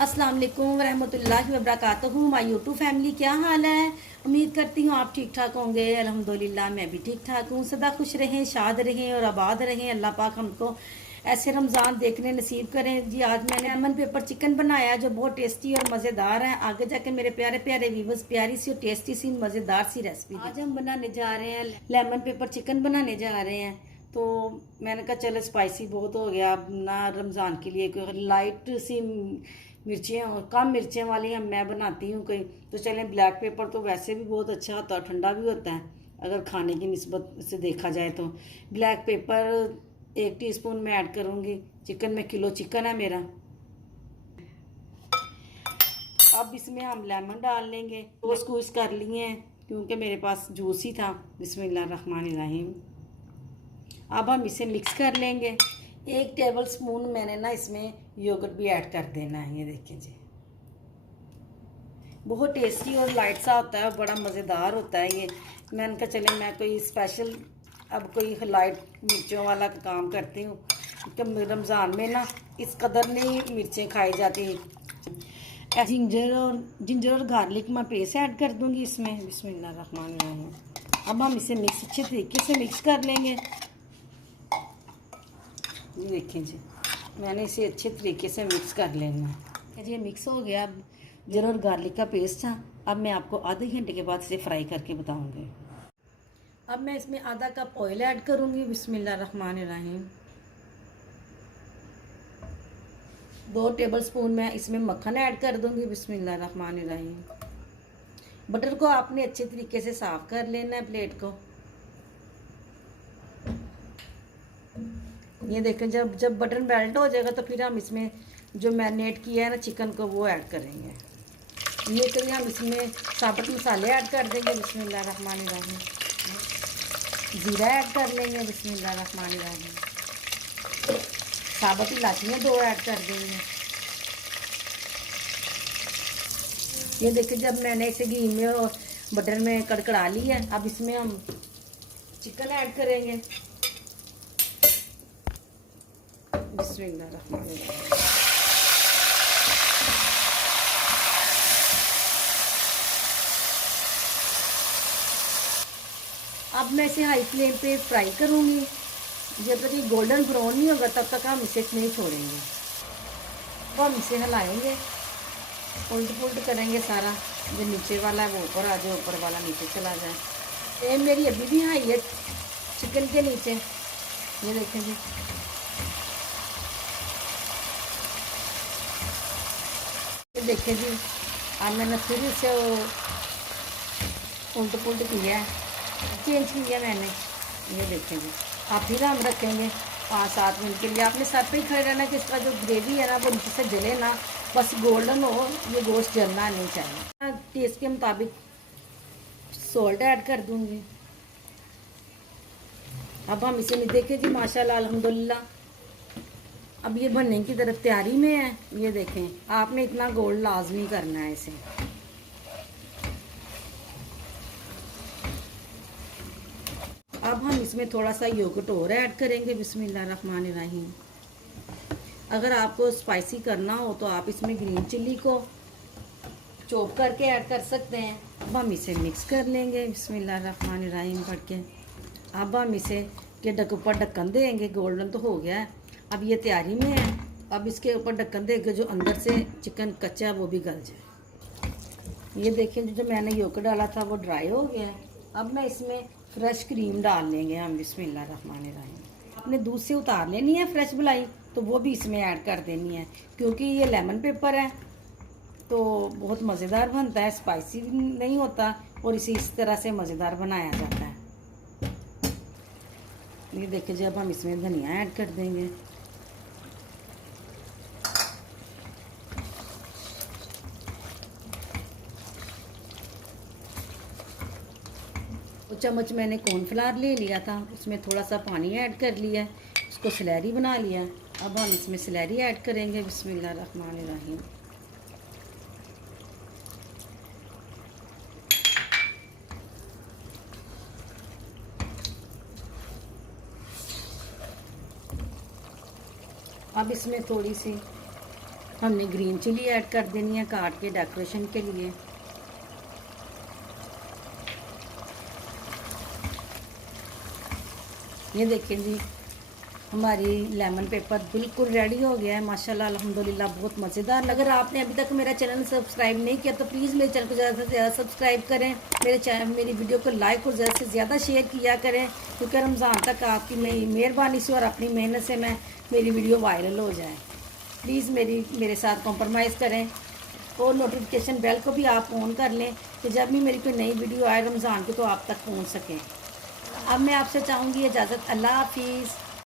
अस्सलाम वालेकुम रहमतुल्लाहि व बरकातहू। माय यूट्यूब फैमिली, क्या हाल है? उम्मीद करती हूँ आप ठीक ठाक होंगे। अल्हम्दुलिल्लाह मैं भी ठीक ठाक हूँ। सदा खुश रहें, शाद रहें और आबाद रहें। अल्लाह पाक हमको ऐसे रमज़ान देखने नसीब करें। जी आज मैंने लेमन पेपर चिकन बनाया जो बहुत टेस्टी और मज़ेदार है। आगे जाके मेरे प्यारे प्यारे व्यूवर्स प्यारी सी और टेस्टी सी मज़ेदार सी रेसिपी आज हम बनाने जा रहे हैं। लेमन पेपर चिकन बनाने जा रहे हैं। तो मैंने कहा चलो स्पाइसी बहुत हो गया अब ना, रमज़ान के लिए कोई लाइट सी मिर्चियाँ कम मिर्चें वाली हम मैं बनाती हूँ कहीं। तो चलें, ब्लैक पेपर तो वैसे भी बहुत अच्छा होता है, ठंडा भी होता है अगर खाने की निस्बत से देखा जाए तो। ब्लैक पेपर 1 टीस्पून मैं ऐड करूँगी। चिकन में किलो चिकन है मेरा। अब इसमें हम लेमन डाल लेंगे। 2 स्क्वीज़ कर लिए हैं क्योंकि मेरे पास जूस ही था। बिस्मिल्लाहिर्रहमानिर्रहीम। अब हम इसे मिक्स कर लेंगे। 1 टेबल स्पून मैंने ना इसमें योगर्ट भी ऐड कर देना है। ये देखें जी, बहुत टेस्टी और लाइट सा होता है, बड़ा मज़ेदार होता है ये। मैंने कहा चले मैं कोई स्पेशल अब कोई लाइट मिर्चों वाला काम करती हूँ क्योंकि रमज़ान में ना इस कदर नहीं मिर्चें खाई जाती। जिंजर और गार्लिक मैं पेस्ट ऐड कर दूँगी इसमें। बिस्मिल्लाहिर्रहमानिर्रहीम। अब हम इसे मिक्स अच्छे तरीके से मिक्स कर लेंगे। ये देखें जी, मैंने इसे अच्छे तरीके से मिक्स कर लेना है जी। ये मिक्स हो गया। अब जिंजर और गार्लिक का पेस्ट था। अब मैं आपको आधे घंटे के बाद इसे फ्राई करके बताऊंगी। अब मैं इसमें आधा कप ऑयल ऐड करूंगी। बिस्मिल्लाहिर्रहमानिर्रहीम। 2 टेबल स्पून मैं इसमें मक्खन ऐड कर दूंगी। बिस्मिल्लाहिर्रहमानिर्रहीम। बटर को आपने अच्छे तरीके से साफ कर लेना है प्लेट को। ये देखें, जब बटर मेल्ट हो जाएगा तो फिर हम इसमें जो मैरिनेट किया है ना चिकन को वो ऐड करेंगे। ये करिए हम इसमें साबुत मसाले ऐड कर देंगे। बिस्मिल्लाहिर्रहमानिर्रहीम। ज़ीरा ऐड कर लेंगे। बिस्मिल्लाहिर्रहमानिर्रहीम। साबुत इलायचियाँ 2 ऐड कर देंगे। ये देखिए, जब मैंने इसे घी में और बटर में कड़कड़ा ली है, अब इसमें हम चिकन ऐड करेंगे। बिस्मिल्लाहिर्रहमानिर्रहीम। अब मैं इसे हाई फ्लेम पे फ्राई करूँगी। जब तक ये गोल्डन ब्राउन नहीं होगा तब तक हम इसे नहीं छोड़ेंगे। तो हम इसे हिलाएंगे, उल्ट पुल्ट करेंगे सारा। जो नीचे वाला है वो ऊपर आ जाए, ऊपर वाला नीचे चला जाए। फ्लेम मेरी अभी भी हाई है चिकन के नीचे। ये देखें जी, ये देखें जी, अब मैंने फिर इसे उल्ट पुल्ट किया है, चेंज किया मैंने। ये देखें जी, अब फिर हम रखेंगे 5-7 मिनट के लिए। आपने सर पे ही खड़े रहना कि इसका जो ग्रेवी है ना वो नीचे से जले ना, बस गोल्डन हो, ये गोश्त जलना नहीं चाहिए। टेस्ट के मुताबिक सॉल्ट ऐड कर दूंगी। अब हम इसे देखें जी, माशाल्लाह अल्हम्दुलिल्लाह अब ये बनने की तरफ तैयारी में है। ये देखें, आपने इतना गोल्ड लाजमी करना है इसे। अब हम इसमें थोड़ा सा योगर्ट और ऐड करेंगे। बिस्मिल्लाहिर्रहमानिर्रहीम। अगर आपको स्पाइसी करना हो तो आप इसमें ग्रीन चिल्ली को चॉप करके ऐड कर सकते हैं। अब हम इसे मिक्स कर लेंगे। बिस्मिल्लाहिर्रहमानिर्रहीम पढ़ के अब हम इसे के ऊपर ढक्कन देंगे। गोल्डन तो हो गया है, अब ये तैयारी में है। अब इसके ऊपर ढक्कन देंगे, जो अंदर से चिकन कच्चा है वो भी गल जाए। ये देखें, जो मैंने योगर्ट डाला था वो ड्राई हो गया है। अब मैं इसमें फ्रेश क्रीम डाल लेंगे हम। बिस्मिल्लाहिर्रहमानिर्रहीम। आपने दूध से उतार लेनी है फ्रेश मलाई, तो वो भी इसमें ऐड कर देनी है क्योंकि ये लेमन पेपर है तो बहुत मज़ेदार बनता है, स्पाइसी भी नहीं होता और इसे इस तरह से मज़ेदार बनाया जाता है। ये देखिए, जब हम इसमें धनिया ऐड कर देंगे। तो चम्मच मैंने कॉर्नफ्लावर ले लिया था, उसमें थोड़ा सा पानी ऐड कर लिया, उसको स्लैरी बना लिया। अब हम इसमें स्लैरी ऐड करेंगे। बिस्मिल्लाहिर्रहमानिर्रहीम। अब इसमें थोड़ी सी हमने ग्रीन चिली ऐड कर देनी है काट के डेकोरेशन के लिए। ये देखिए जी, हमारी लेमन पेपर बिल्कुल रेडी हो गया है माशाल्लाह अल्हम्दुलिल्लाह, बहुत मज़ेदार। अगर आपने अभी तक मेरा चैनल सब्सक्राइब नहीं किया तो प्लीज़ मेरे चैनल को ज़्यादा से ज़्यादा सब्सक्राइब करें, मेरी वीडियो को लाइक और ज़्यादा से ज़्यादा शेयर किया करें, क्योंकि रमज़ान तक आपकी मेहरबानी से और अपनी मेहनत से मेरी वीडियो वायरल हो जाए। प्लीज़ मेरे साथ कॉम्प्रोमाइज़ करें और नोटिफिकेशन बेल को भी आप ऑन कर लें कि जब भी मेरी कोई नई वीडियो आए रमज़ान की तो आप तक पहुँच सकें। अब मैं आपसे चाहूँगी इजाज़त। अल्लाह हाफिज़।